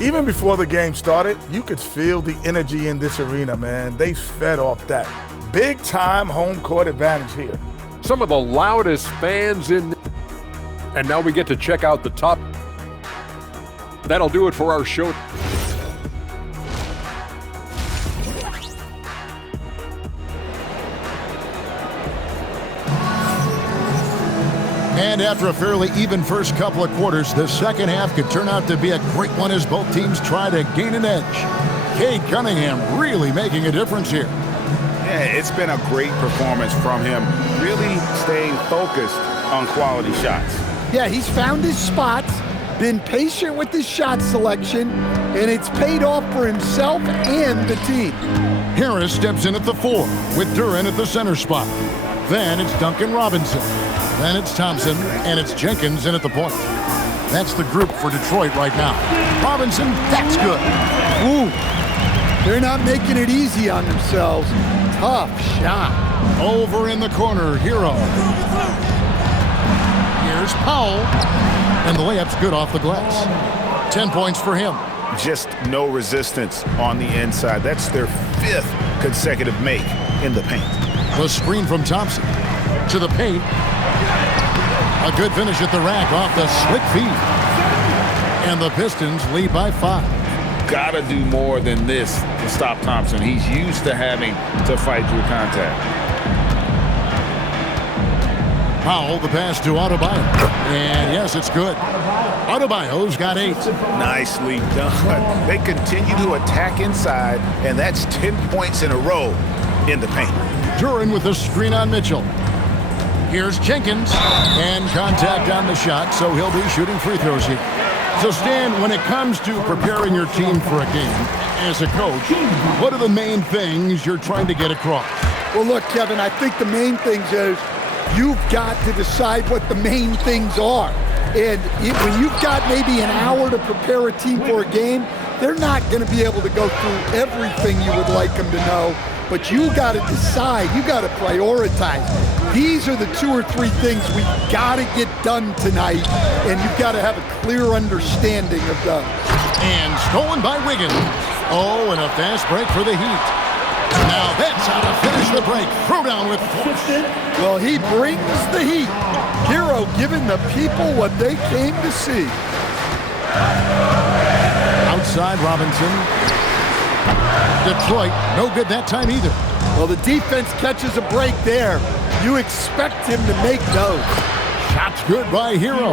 Even before the game started, you could feel the energy in this arena, man. They fed off that. Big-time home court advantage here. Some of the loudest fans in. And now we get to check out the top. That'll do it for our show. And after a fairly even first couple of quarters, the second half could turn out to be a great one as both teams try to gain an edge. Cade Cunningham really making a difference here. Yeah, it's been a great performance from him, really staying focused on quality shots. Yeah, he's found his spots, been patient with his shot selection, and it's paid off for himself and the team. Harris steps in at the 4 with Duren at the center spot. Then it's Duncan Robinson. Then it's Thompson, and it's Jenkins in at the point. That's the group for Detroit right now. Robinson, that's good. Ooh, they're not making it easy on themselves. Tough shot. Over in the corner, Hero. Here's Powell, and the layup's good off the glass. 10 points for him. Just no resistance on the inside. That's their 5th consecutive make in the paint. The screen from Thompson to the paint. A good finish at the rack off the slick feed. And the Pistons lead by 5. Gotta do more than this to stop Thompson. He's used to having to fight through contact. Powell, the pass to Adebayo. And yes, it's good. Adebayo's got 8. Nicely done. They continue to attack inside, and that's 10 points in a row in the paint. Duren with the screen on Mitchell. Here's Jenkins, and contact on the shot, so he'll be shooting free throws here. So, Stan, when it comes to preparing your team for a game, as a coach, what are the main things you're trying to get across? Well, look, Kevin, I think the main things is you've got to decide what the main things are. And when you've got maybe an hour to prepare a team for a game, they're not going to be able to go through everything you would like them to know. But you got to decide, you got to prioritize. These are the 2 or 3 things we got to get done tonight, and you've got to have a clear understanding of those. And stolen by Wiggins. Oh, and a fast break for the Heat. Now that's how to finish the break. Throw down with force. Well, he brings the heat. Hero giving the people what they came to see. Outside Robinson. Detroit, no good that time either. Well, the defense catches a break there. You expect him to make those. Shots good by Hero.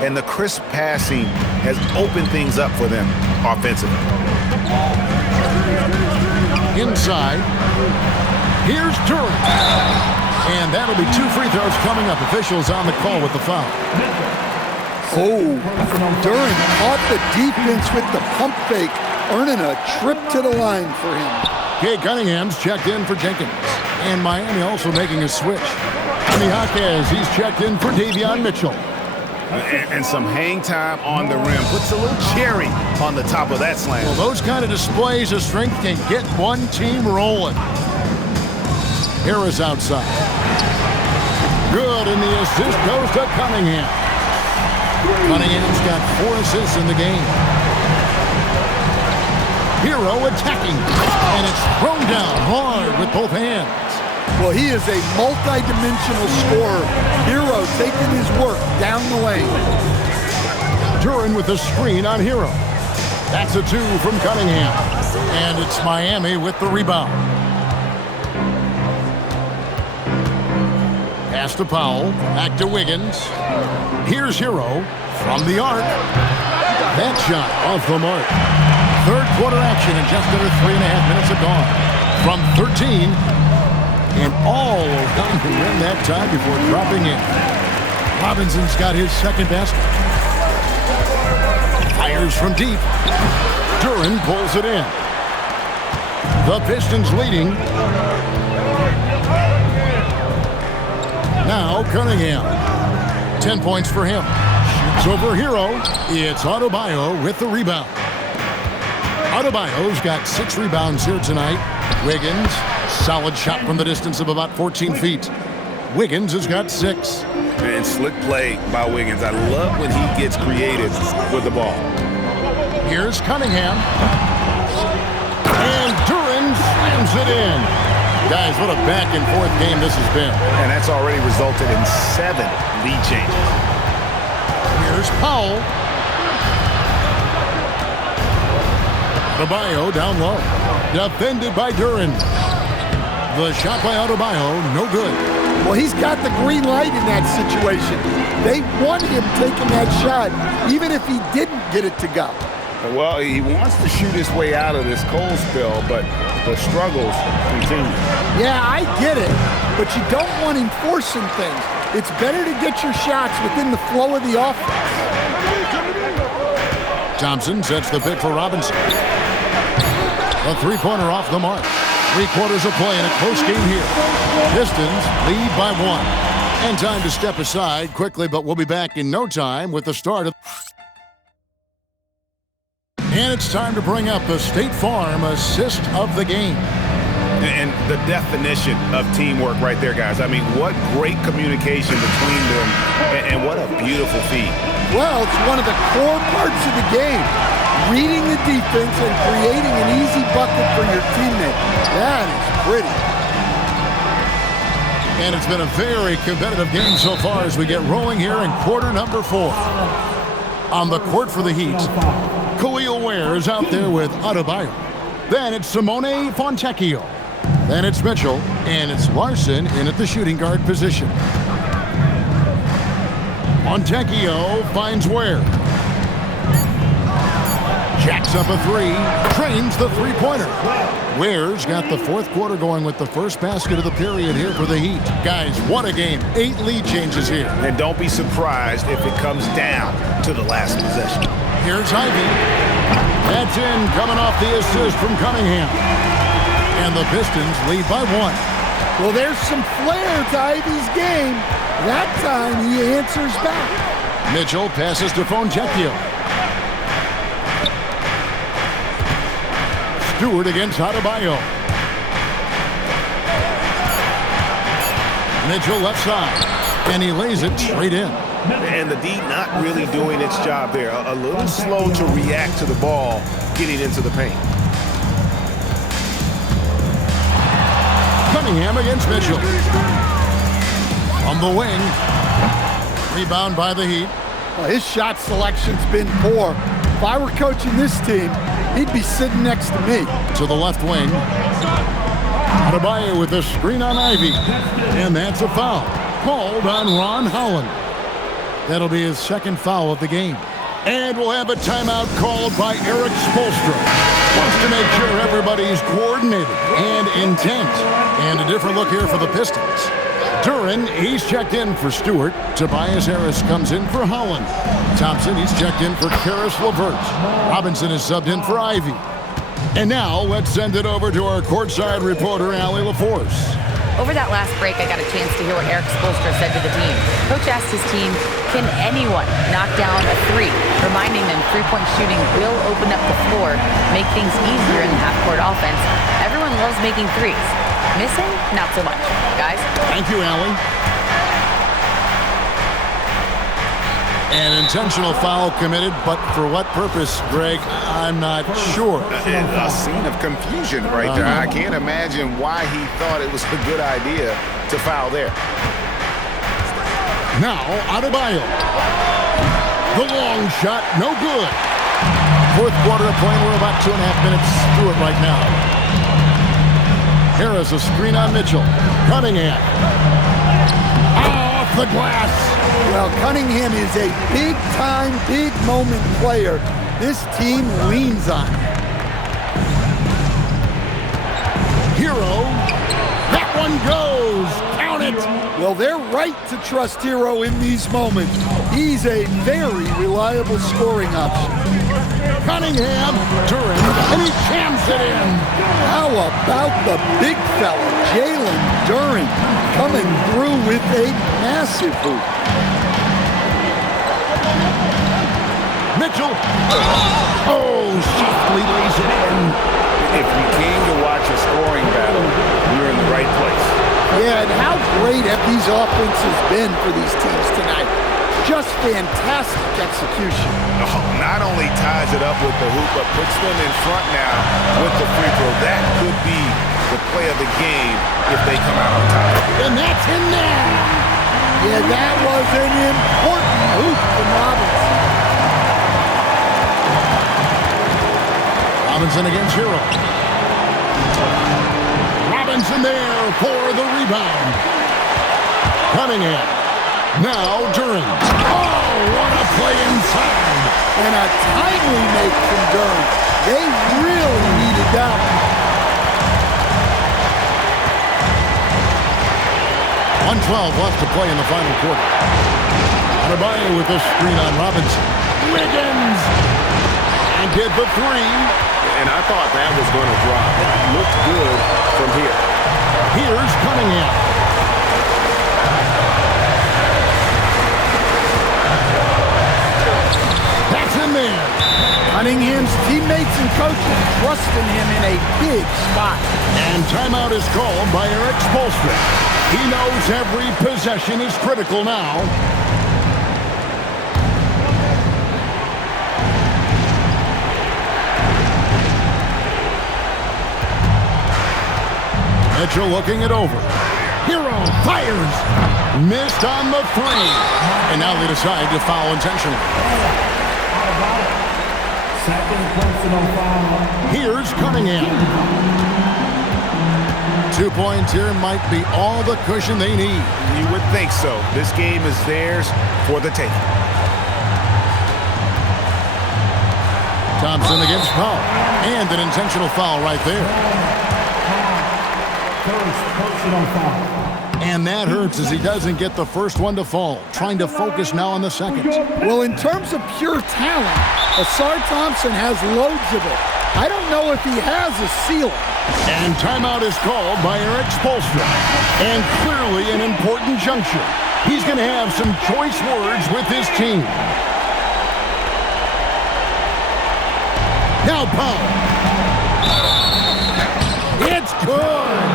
And the crisp passing has opened things up for them offensively. Inside. Here's Duren. And that'll be 2 free throws coming up. Officials on the call with the foul. Oh, Duren caught the defense with the pump fake, earning a trip to the line for him. Cade Cunningham's checked in for Jenkins. And Miami also making a switch. Jimmy Jaquez, he's checked in for Davion Mitchell. And some hang time on the rim. Puts a little cherry on the top of that slam. Well, those kind of displays of strength can get one team rolling. Harris outside. Good, and the assist goes to Cunningham. Cunningham's got 4 assists in the game. Hero attacking, and it's thrown down hard with both hands. Well, he is a multi-dimensional scorer. Hero taking his work down the lane. Duren with the screen on Hero. That's a 2 from Cunningham. And it's Miami with the rebound. Pass to Powell. Back to Wiggins. Here's Hero from the arc. That shot off the mark. Third quarter action in just under 3.5 minutes have gone. From 13, and all around the rim that time before dropping in. Robinson's got his second basket. Fires from deep. Duren pulls it in. The Pistons leading. Now Cunningham. 10 points for him. Shoots over Hero. It's Adebayo with the rebound. Adebayo's got 6 rebounds here tonight. Wiggins, solid shot from the distance of about 14 feet. Wiggins has got 6. And slick play by Wiggins. I love when he gets creative with the ball. Here's Cunningham. And Duren slams it in. Guys, what a back-and-forth game this has been. And that's already resulted in 7 lead changes. Here's Powell. Adebayo down low. Defended by Duren. The shot by Adebayo, no good. Well, he's got the green light in that situation. They want him taking that shot, even if he didn't get it to go. Well, he wants to shoot his way out of this cold spell, but the struggles continue. Yeah, I get it, but you don't want him forcing things. It's better to get your shots within the flow of the offense. Thompson sets the pick for Robinson. A three-pointer off the mark. 3/4 of play in a close game here. Pistons lead by 1. And time to step aside quickly, but we'll be back in no time with the start of... And it's time to bring up the State Farm assist of the game. And the definition of teamwork right there, guys. I mean, what great communication between them, and what a beautiful feed. Well, it's one of the core parts of the game. Reading the defense and creating an easy bucket for your teammate. That is pretty. And it's been a very competitive game so far as we get rolling here in quarter number 4. On the court for the Heat, Khalil Ware is out there with Adebayo. Then it's Simone Fontecchio. Then it's Mitchell, and it's Larson in at the shooting guard position. Fontecchio finds Ware. Jacks up a 3, trains the three-pointer. Ware's got the fourth quarter going with the first basket of the period here for the Heat. Guys, what a game. 8 lead changes here. And don't be surprised if it comes down to the last possession. Here's Ivey. That's in, coming off the assist from Cunningham. And the Pistons lead by 1. Well, there's some flair to Ivey's game. That time he answers back. Mitchell passes to Fontecchio. Stewart against Adebayo. Mitchell left side. And he lays it straight in. And the D not really doing its job there. A little slow to react to the ball getting into the paint. Cunningham against Mitchell. On the wing. Rebound by the Heat. Well, his shot selection's been poor. If I were coaching this team, he'd be sitting next to me. To the left wing. Adebayo with a screen on Ivey. And that's a foul. Called on Ron Holland. That'll be his second foul of the game. And we'll have a timeout called by Erik Spoelstra. Wants to make sure everybody's coordinated and intent. And a different look here for the Pistons. Duren, he's checked in for Stewart. Tobias Harris comes in for Holland. Thompson, he's checked in for Karis LeVert. Robinson is subbed in for Ivey. And now, let's send it over to our courtside reporter, Allie LaForce. Over that last break, I got a chance to hear what Erik Spoelstra said to the team. Coach asked his team, can anyone knock down a 3? Reminding them three-point shooting will open up the floor, make things easier in the half-court offense. Everyone loves making threes. Missing? Not so much. Guys? Thank you, Allie. An intentional foul committed, but for what purpose, Greg, I'm not sure. A scene of confusion right there. I can't imagine why he thought it was a good idea to foul there. Now, Adebayo. The long shot, no good. Fourth quarter of play, we're about 2.5 minutes through it right now. Harris, a screen on Mitchell. Cunningham. Off the glass. Well, Cunningham is a big-time, big-moment player. This team leans on him. Hero. That one goes. Count it. Well, they're right to trust Hero in these moments. He's a very reliable scoring option. Cunningham. Duren. And he jams it in. How about the big fella, Jalen Duren, coming through with a massive hoop. Mitchell. Oh, softly lays it in. If we came to watch a scoring battle, we were in the right place. Yeah, and how great have these offenses been for these teams tonight? Just fantastic execution. Oh, not only ties it up with the hoop, but puts them in front now with the free throw. That could be the play of the game if they come out on top. And that's in there. Yeah, that was an important hoop from Robinson. Robinson against Hero. Robinson there for the rebound. Cunningham. Now Duren. Oh, what a play inside. And a timely make from Duren. They really needed that one. 1:12 left to play in the final quarter. Adebayo with the screen on Robinson. Wiggins. And get the three. And I thought that was going to drop. It looked good from here. Here's Cunningham. That's in there. Cunningham's teammates and coaches trusting him in a big spot. And timeout is called by Erik Spoelstra. He knows every possession is critical now. Mitchell looking it over. Hero fires. Missed on the three. And now they decide to foul intentionally. Second personal foul. Here's Cunningham. 2 points here might be all the cushion they need. You would think so. This game is theirs for the taking. Thompson against Powell. And an intentional foul right there. First personal foul. And that hurts as he doesn't get the first one to fall. Trying to focus now on the second. Well, in terms of pure talent, Ausar Thompson has loads of it. I don't know if he has a ceiling. And timeout is called by Erik Spoelstra. And clearly an important juncture. He's going to have some choice words with his team. Now Powell. It's good.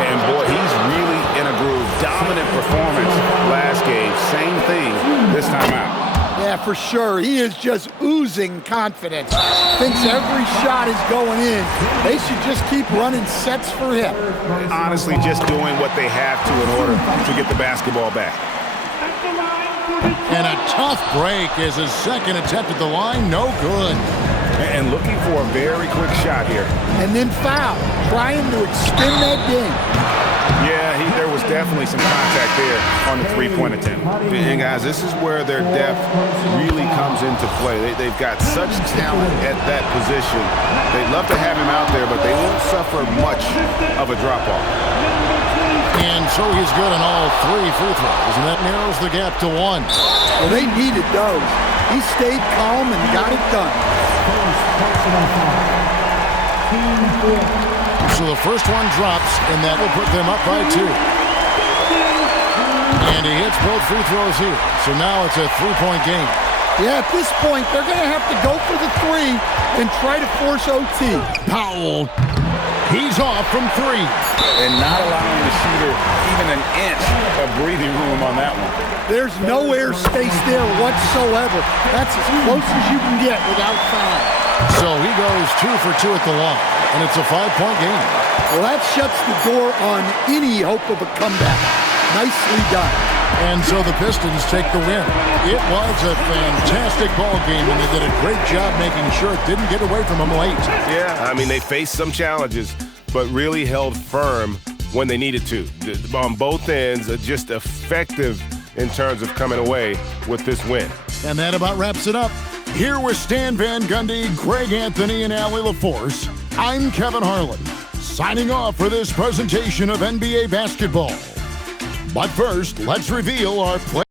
And boy, he's really in a groove. Dominant performance last game. Same thing this time out. Yeah, for sure. He is just oozing confidence. Thinks every shot is going in. They should just keep running sets for him. Honestly, just doing what they have to in order to get the basketball back. And a tough break as his second attempt at the line, no good. And looking for a very quick shot here. And then foul, trying to extend that game. Yeah, there was definitely some contact there on the three-point attempt. And guys, this is where their depth really comes into play. They've got such talent at that position. They'd love to have him out there, but they won't suffer much of a drop-off. And so he's good on all three free throws, and that narrows the gap to one. Well, they needed those. He stayed calm and got it done. First personal foul. Team 4. So the first one drops, and that will put them up by 2. And he hits both free throws here. So now it's a 3-point game. Yeah, at this point, they're going to have to go for the 3 and try to force OT. Powell. He's off from 3. And not allowing the shooter even an inch of breathing room on that one. There's no air space there whatsoever. That's as close as you can get without foul. So he goes 2 for 2 at the line, and it's a 5-point game. Well, that shuts the door on any hope of a comeback. Nicely done. And so the Pistons take the win. It was a fantastic ball game, and they did a great job making sure it didn't get away from them late. Yeah, I mean, they faced some challenges, but really held firm when they needed to. On both ends, just effective in terms of coming away with this win. And that about wraps it up. Here with Stan Van Gundy, Greg Anthony, and Allie LaForce, I'm Kevin Harlan, signing off for this presentation of NBA basketball. But first, let's reveal our play.